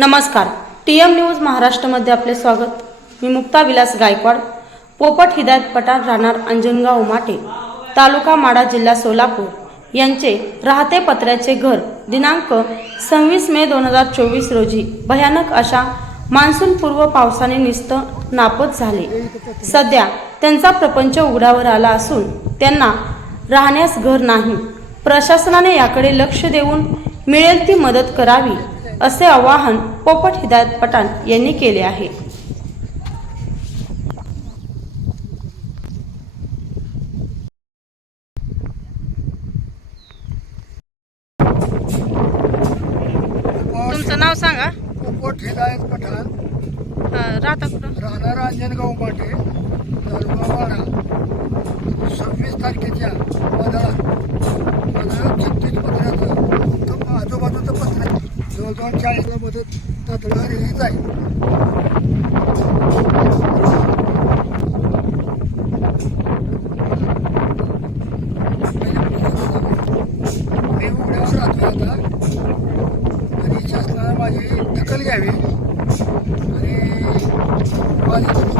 नमस्कार. T M news महाराष्ट्रामध्ये आपले स्वागत. मी मुक्ता विलास गायकवाड. पोपट हिदायत पठार राहणार अंजनगाव उमाटे तालुका माडा जिल्हा सोलापूर. यांचे राहते पत्र्याचे घर. दिनांक सव्वीस मे दोन हजार चोवीस रोजी. भयानक अशा मान्सूनपूर्व पावसाने निस्त नापत झाले. सध्या त्यांचा प्रपंच उघड्यावर आला असून त्यांना राहण्यास घर नाही. प्रशासनाने याकडे लक्ष देऊन मिळेल ती मदत करावी. असे आवाहन पोपट हिदायत पठाण यांनी केले आहे. तुमचं नाव सांगा. पोपट हिदायत पठाण. राहता कुठं? राहणार अंजनगाव पाटे सव्वीस तारखेच्या वादळात माझं छत्तीस पत्र जवळजवळ चाळीसला मदत तातडीला रिलीज आहे उघड्यावर आता आणि शासनाला माझी दखल घ्यावी आणि माझी